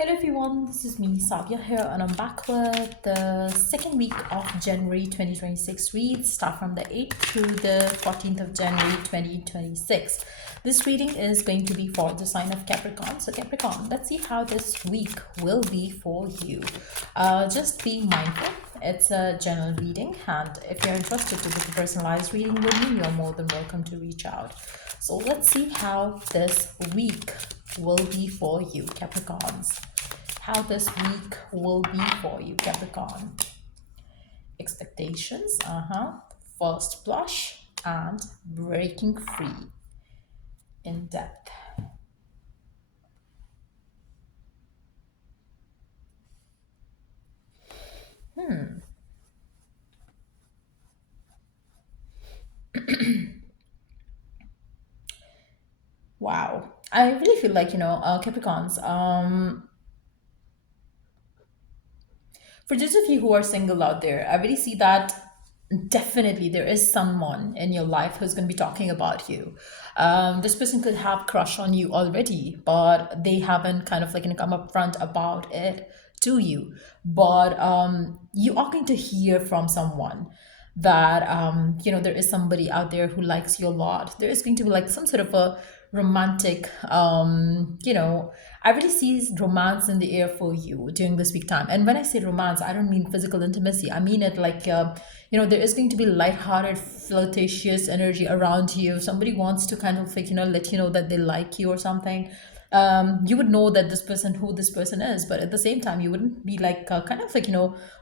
Hello everyone, this is me Sadia here and I'm back with the second week of January 2026 reads. Start from the 8th through the 14th of January 2026. This reading is going to be for the sign of Capricorn. So Capricorn, let's see how this week will be for you. Just be mindful. It's a general reading, and if you're interested to book a personalized reading with me, you're more than welcome to reach out. So let's see how this week will be for you, Capricorns. How this week will be for you, Capricorn. Expectations, first blush, and breaking free. In depth. Wow. I really feel like, Capricorns, for those of you who are single out there, I really see that definitely there is someone in your life who's going to be talking about you. This person could have crush on you already, but they haven't kind of like come up front about it to you. But you are going to hear from someone that there is somebody out there who likes you a lot. There is going to be like some sort of a romantic I really see romance in the air for you during this week time. And when I say romance, I don't mean physical intimacy. I mean it like there is going to be lighthearted flirtatious energy around you. Somebody wants to kind of like let you know that they like you or something. You would know that who this person is, but at the same time you wouldn't be like kind of like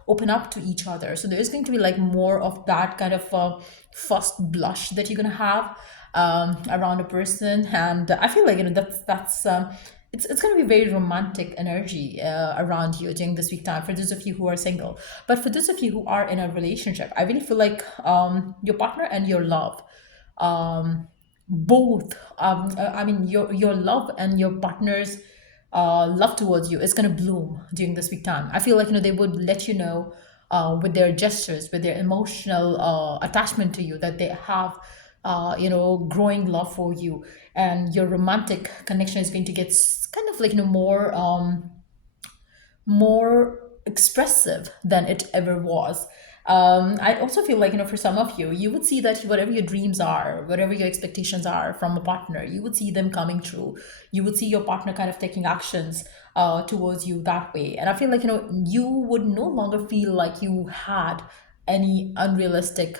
open up to each other. So there is going to be like more of that kind of first blush that you're going to have around a person. And I feel like that's it's going to be very romantic energy around you during this week time for those of you who are single. But for those of you who are in a relationship, I really feel like your partner and your love, both I mean your love and your partner's love towards you is going to bloom during this week time. I feel like they would let you know with their gestures, with their emotional attachment to you, that they have growing love for you, and your romantic connection is going to get kind of like more expressive than it ever was. I also feel like, for some of you, you would see that whatever your dreams are, whatever your expectations are from a partner, you would see them coming true. You would see your partner kind of taking actions towards you that way. And I feel like, you would no longer feel like you had any unrealistic,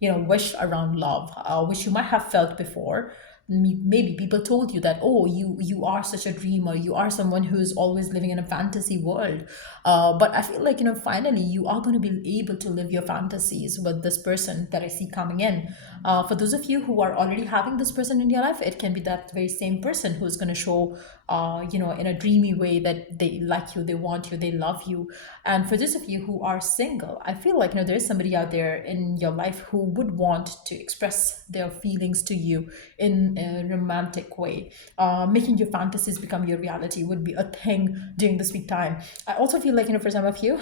wish around love, which you might have felt before. Maybe people told you that, oh, you are such a dreamer, you are someone who's always living in a fantasy world. But I feel like finally you are going to be able to live your fantasies with this person that I see coming in. For those of you who are already having this person in your life, it can be that very same person who's going to show in a dreamy way that they like you, they want you, they love you. And for those of you who are single, I feel like there is somebody out there in your life who would want to express their feelings to you in a romantic way. Making your fantasies become your reality would be a thing during this week time. I also feel like, for some of you,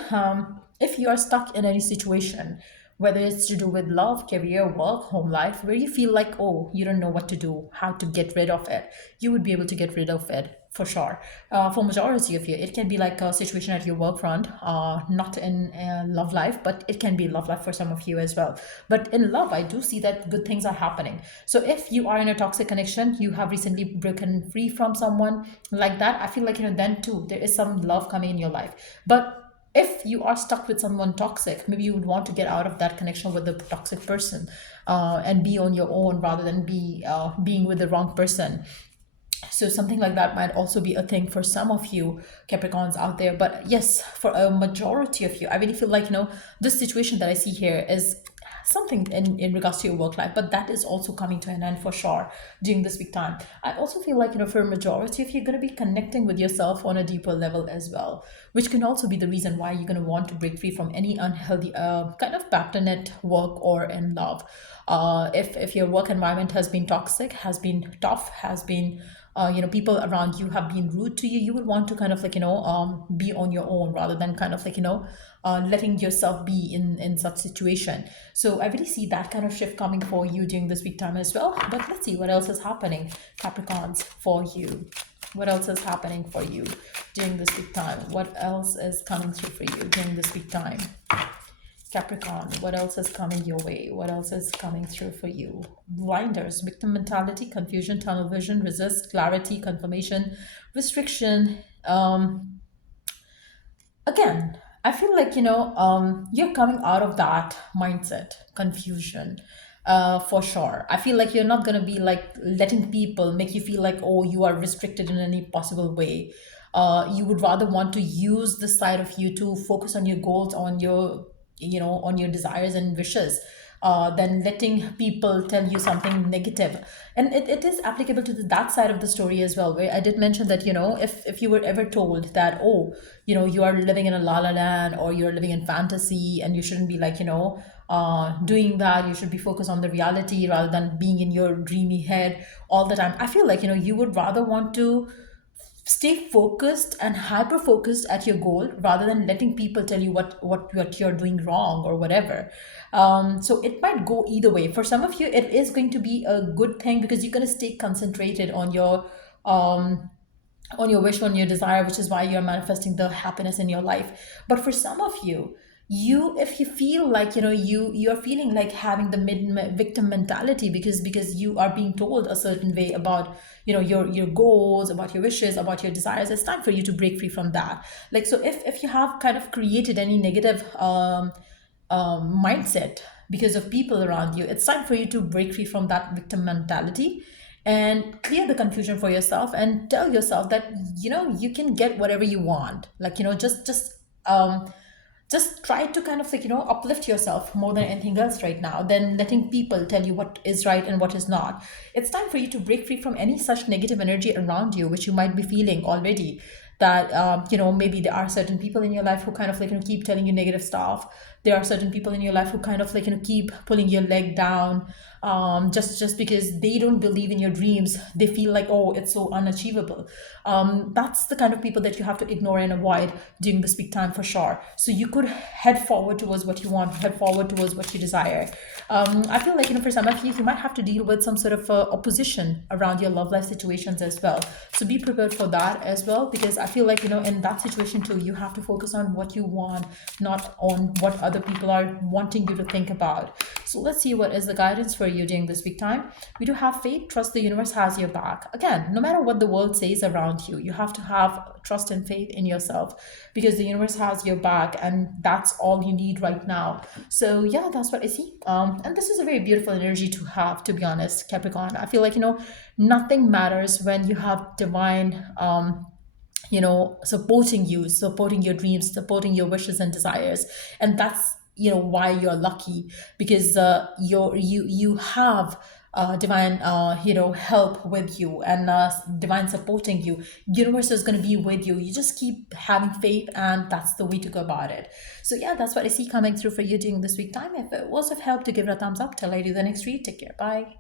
if you are stuck in any situation, whether it's to do with love, career, work, home life, where you feel like, oh, you don't know what to do, how to get rid of it, you would be able to get rid of it for sure. For majority of you, it can be like a situation at your work front, not in love life, but it can be love life for some of you as well. But in love, I do see that good things are happening. So if you are in a toxic connection, you have recently broken free from someone like that, I feel like then too there is some love coming in your life. But if you are stuck with someone toxic, maybe you would want to get out of that connection with the toxic person, and be on your own rather than being with the wrong person. So something like that might also be a thing for some of you Capricorns out there. But yes, for a majority of you, I really feel like this situation that I see here is something in regards to your work life, but that is also coming to an end for sure during this week time. I also feel like for a majority of you, you're going to be connecting with yourself on a deeper level as well, which can also be the reason why you're going to want to break free from any unhealthy kind of pattern at work or in love. If your work environment has been toxic, has been tough, has been people around you have been rude to you, you would want to kind of like be on your own rather than kind of like letting yourself be in such situation. So I really see that kind of shift coming for you during this week time as well. But let's see what else is happening, Capricorns, for you. What else is happening for you? during this week time? What else is coming through for you during this week time? Capricorn, what else is coming your way? What else is coming through for you? Blinders, victim mentality, confusion, tunnel vision, resist, clarity, confirmation, restriction. Again, I feel like, you're coming out of that mindset, confusion, for sure. I feel like you're not going to be like letting people make you feel like, oh, you are restricted in any possible way. You would rather want to use this side of you to focus on your goals, on your desires and wishes, than letting people tell you something negative. And it is applicable to that side of the story as well, where I did mention that, if you were ever told that, oh, you are living in a la la land, or you're living in fantasy, and you shouldn't be like, doing that, you should be focused on the reality rather than being in your dreamy head all the time. I feel like, you would rather want to stay focused and hyper focused at your goal rather than letting people tell you what you're doing wrong or whatever. So it might go either way. For some of you, it is going to be a good thing because you're going to stay concentrated on your wish, on your desire, which is why you're manifesting the happiness in your life. But for some of you, if you feel like, you're feeling like having the victim mentality because you are being told a certain way about, your goals, about your wishes, about your desires, it's time for you to break free from that. Like, so if you have kind of created any negative mindset because of people around you, it's time for you to break free from that victim mentality and clear the confusion for yourself and tell yourself that, you can get whatever you want. Like, just try to kind of like, uplift yourself more than anything else right now, than letting people tell you what is right and what is not. It's time for you to break free from any such negative energy around you, which you might be feeling already. That, maybe there are certain people in your life who kind of like, keep telling you negative stuff. There are certain people in your life who kind of like, keep pulling your leg down, just because they don't believe in your dreams. They feel like, oh, it's so unachievable. That's the kind of people that you have to ignore and avoid during this peak time for sure. So you could head forward towards what you want, head forward towards what you desire. I feel like, for some of you, you might have to deal with some sort of opposition around your love life situations as well. So be prepared for that as well, because I feel like, in that situation too, you have to focus on what you want, not on what other people are wanting you to think about. So let's see what is the guidance for you during this week time. We do have faith, trust the universe has your back. Again, no matter what the world says around you, you have to have trust and faith in yourself, because the universe has your back, and that's all you need right now. So yeah, that's what I see. And this is a very beautiful energy to have, to be honest, Capricorn. I feel like, nothing matters when you have divine, supporting you, supporting your dreams, supporting your wishes and desires. And that's, why you're lucky, because you have divine, help with you, and divine supporting you. Universe is going to be with you. You just keep having faith, and that's the way to go about it. So yeah, that's what I see coming through for you during this week time. If it was of help, to give it a thumbs up. Till I do the next read, take care, bye.